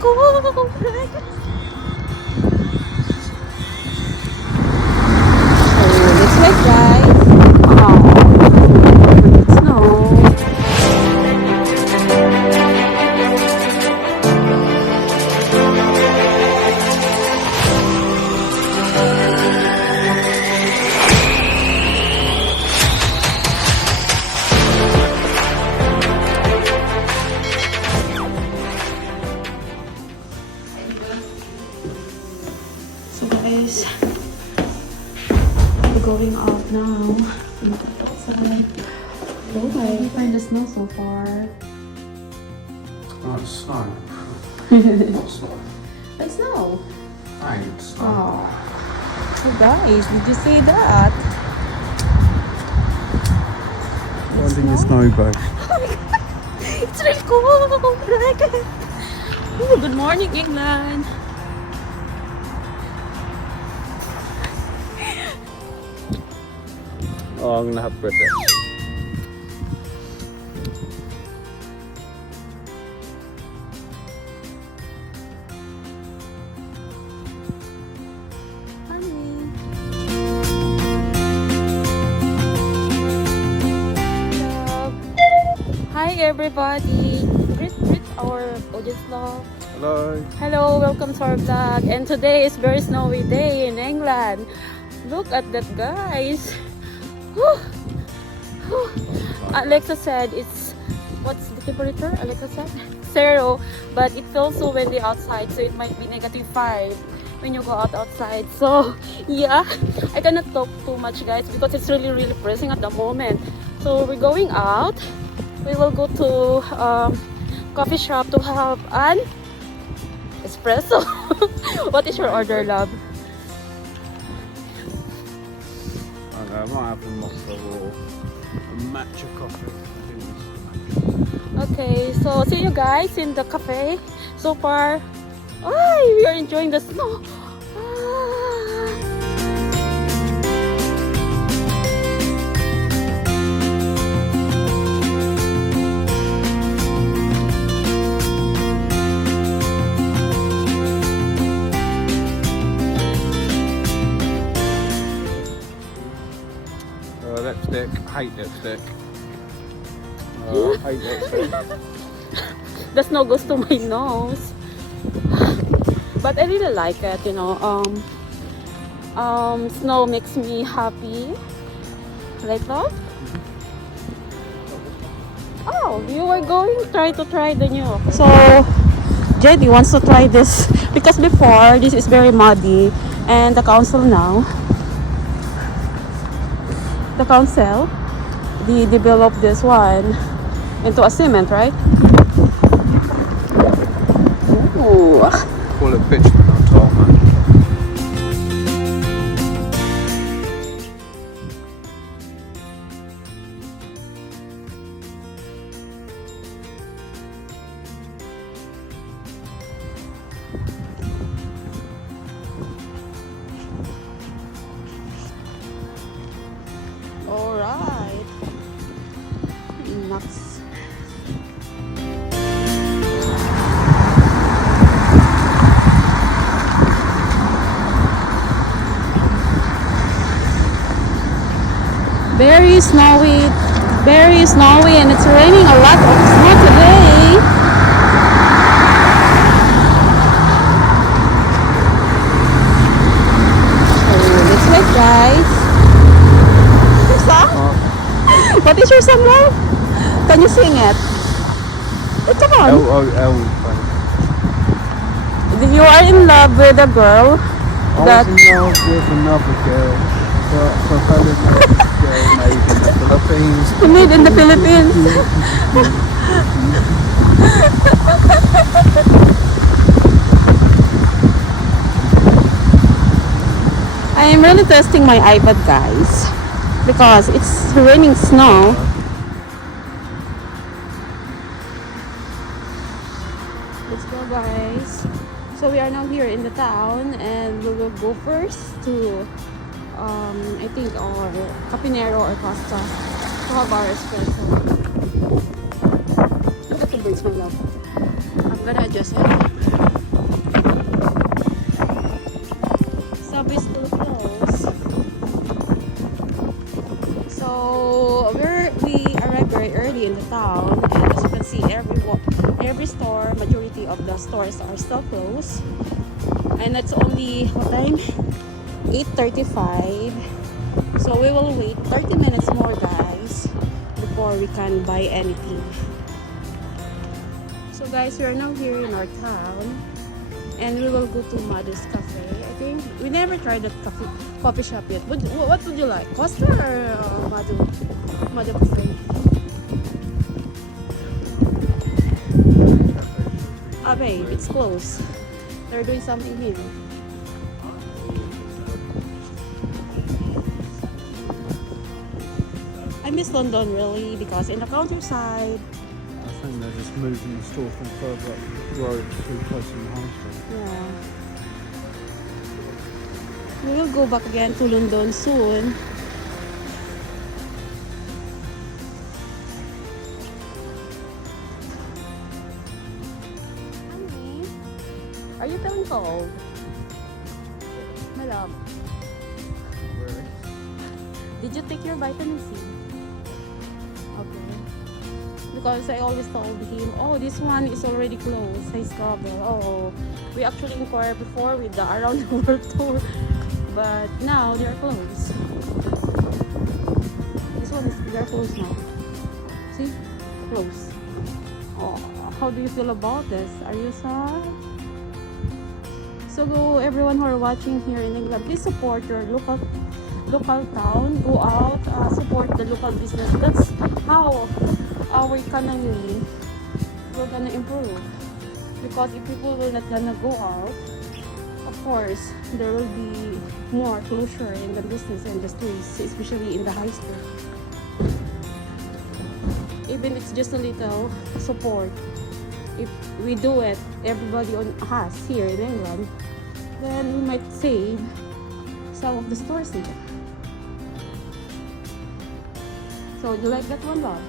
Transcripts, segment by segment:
cold. Let's wait, guys. Oh, it's snow. So guys, we're going out now. Look outside. Oh, I find the snow so far. Oh, it's snow. What snow? It's snow. Ain't snow. Oh. So guys, did you see that? Finding your snow bag. It's really cold. Oh, good morning, England. Oh, I'm gonna have British. Hi everybody. Greet our audience love. Hello. Hello, welcome to our vlog. And today is very snowy day in England. Look at that, guys. Whew. Whew. Alexa said it's, what's the temperature? Alexa said 0, but it feels so windy outside, so it might be -5 when you go outside. So yeah, I cannot talk too much, guys, because it's really freezing at the moment. So we're going out. We will go to coffee shop to have an espresso. What is your order, love? I might have a mocha or a matcha coffee. Okay, so see you guys in the cafe. So far, we are enjoying the snow. Lipstick. Hate lipstick. Hate lipstick. The snow goes to my nose, but I really like it. You know, snow makes me happy. Like that. Oh, you are going to try the new. So, JD wants to try this because before this is very muddy, and the council they developed this one into a cement, right? Ooh. Call it bitumen on top, man. All right. Next. Very snowy, and it's raining a lot of snow today. So let's wait, guys. Your song? What is your song, love? Can you sing it? Come on. L-O-L. You are in love with a girl I was in love with another girl, but I fell in love with a girl made in the Philippines. Made in the Philippines. I am really testing my iPad, guys, because it's raining snow. Let's go, guys. So we are now here in the town, and we will go first to I think our Capinero or Costa to have our espresso. Look at the birds, my love. I'm gonna adjust it. especially in the town. And as you can see, every store, majority of the stores are still closed. And it's only what time? 8:35. So we will wait 30 minutes more, guys, before we can buy anything. So guys, we are now here in our town, and we will go to Mother's Cafe. I think we never tried that coffee shop yet. What would you like, Costa or Mother Cafe? Ah, babe, it's closed. They're doing something here. I miss London really, because in the countryside. I think they're just moving the store from further up the road to closer to the high street. Yeah. We will go back again to London soon. Honey, are you feeling cold? My love. Did you take your vitamin C? Okay. Because I always told him, oh, this one is already closed. I struggle. Oh, we actually inquired before with the around the world tour, but now they're closed. This one is they're closed now. See, closed. Oh, how do you feel about this? Are you sad? So everyone who are watching here in England, please support your local town. Go out, support the local business. That's how our economy will gonna improve. Because if people will not gonna go out, of course there will be more closure in the business industries, especially in the high street. Even it's just a little support, if we do it, everybody on us here in England, then we might save some of the stores here. So you like that one, love?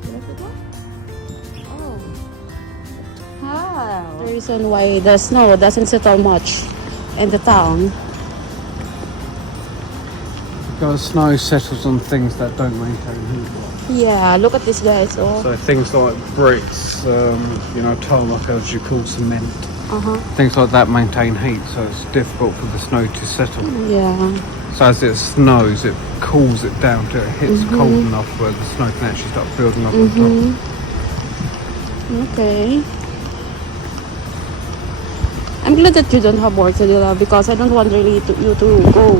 You like that one? Oh. Wow. The reason why the snow doesn't settle much in the town. Because snow settles on things that don't maintain heat. Yeah, look at this, guys. Oh. So things like bricks, tarmac, as you call cement, things like that maintain heat, so it's difficult for the snow to settle. Yeah. So as it snows, it cools it down till it hits cold enough where the snow can actually start building up on top. Okay. I'm glad that you don't have work to do, because I don't want really you to go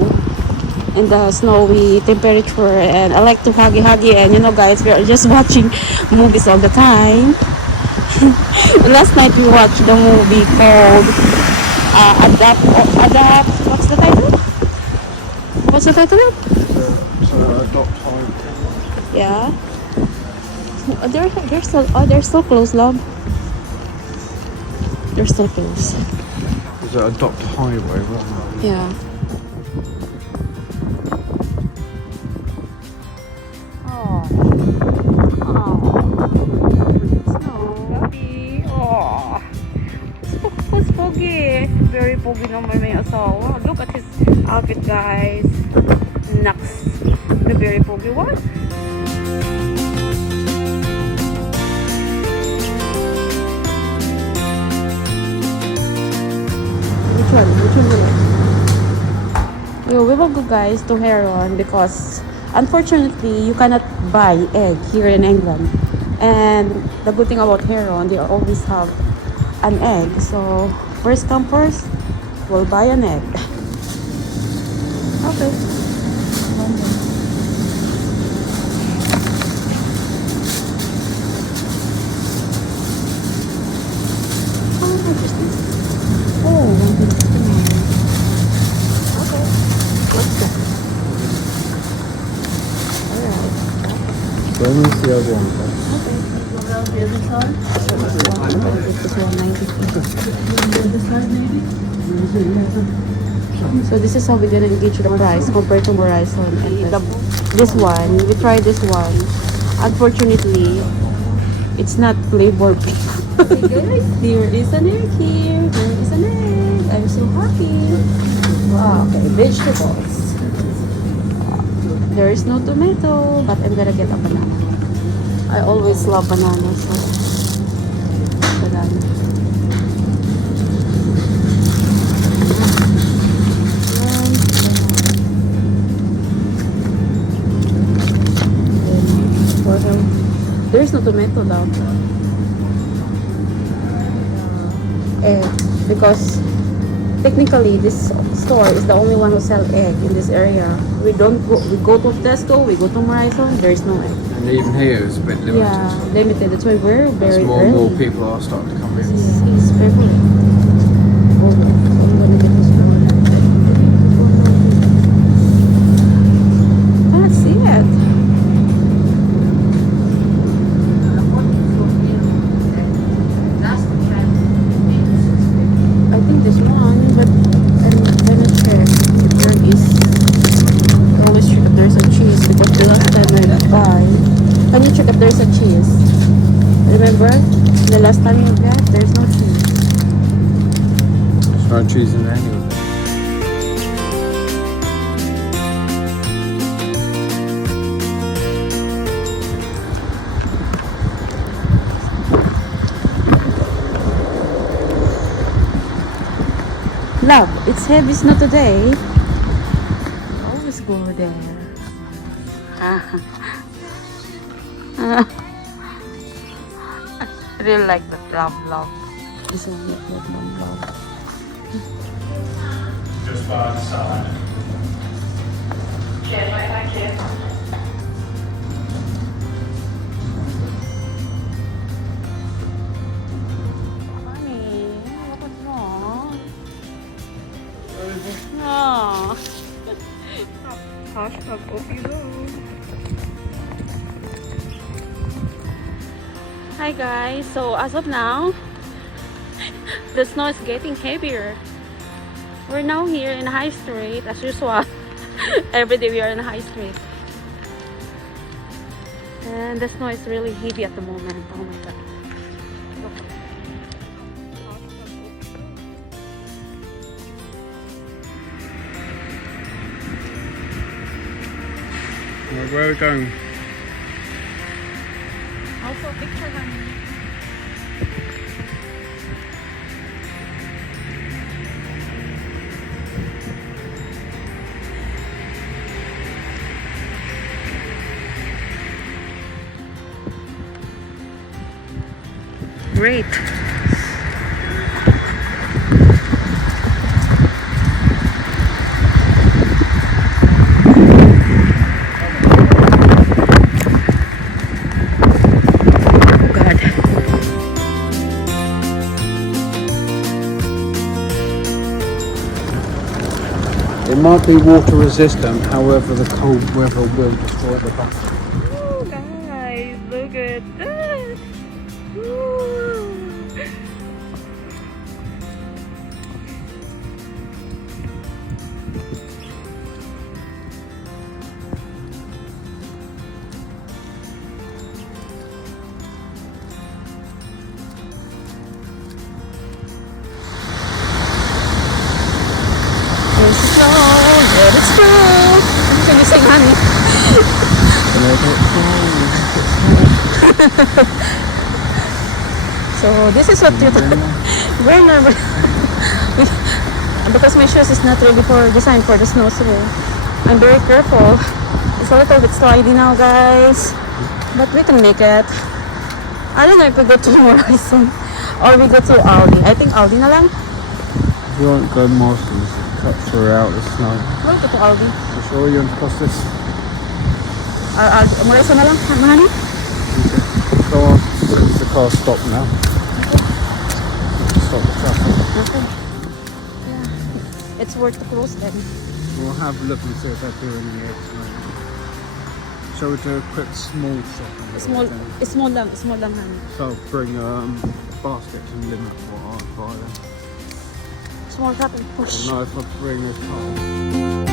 in the snowy temperature, and I like to huggy, and guys, we are just watching movies all the time. Last night we watched the movie called Adapt. What's the title? What's the title? Adopt home. Yeah. They're still closed, love. They're still closed. Is it Adopt Highway, right? Yeah. Very pogi naman may asawa. Look at his outfit, guys. Naks. The very pogi one. Which one will it? We will go, guys, to Heron, because unfortunately you cannot buy egg here in England. And the good thing about Heron, they always have an egg. So first come first, we'll buy an egg. Okay. How much is this? Oh, 159. Okay. Let's go. Alright. When is the other one? Okay. The other side? This is 190. So this is how we gonna engage the price compared to Verizon. And this one, we tried this one. Unfortunately, it's not flavored. There is an egg here. There is an egg. I'm so happy. Wow. Okay, vegetables. There is no tomato, but I'm gonna get a banana. I always love bananas, so banana. There is no tomato daw. Because technically this store is the only one who sell egg in this area. We go to Tesco, we go to Morrison, there is no egg. And even here it's a bit limited. Yeah, limited. That's why we're very As more early. and more people are starting to come in. It's February. Oh, I'm gonna get this one. Can't see it. I think this one, but I'm gonna check if there is. I always check if there's a cheese because the last time I buy. Can you check if there's a cheese? Remember the last time you got, there's no cheese. There's no cheese in there anyway. Love, it's heavy snow today. Always go there. I really like the love. This one, love. Just by the side. Honey, what's wrong? No. Hashtag Opilo. Hi guys, so as of now, the snow is getting heavier. We're now here in High Street as usual. Every day we are in High Street. And the snow is really heavy at the moment. Oh my god. Where are we going? Also picture honey. Great. It might be water resistant, however the cold weather will destroy the battery. Oh guys, look at that. Woo. Let it snow. Can you sing, honey? So this is what you very nervous because my shoes is not really designed for the snow, so I'm very careful. It's a little bit slidey now, guys, but we can make it. I don't know if we go to Morrison or we go to Aldi. I think Aldi na lang. If you want to go Morrison's, cut throughout the snow. We'll go to Aldi. You sure you want to cross this? Morrison na lang, honey? Go on, since the car's stopped now. Stop the traffic. Okay. Yeah, it's worth the close then. We'll have a look and see if they're doing any eggs now. Shall we do a quick small shop? Small lang, honey. So bring a basket to limit what I buy then. Small shopping push. No, if I bring a car.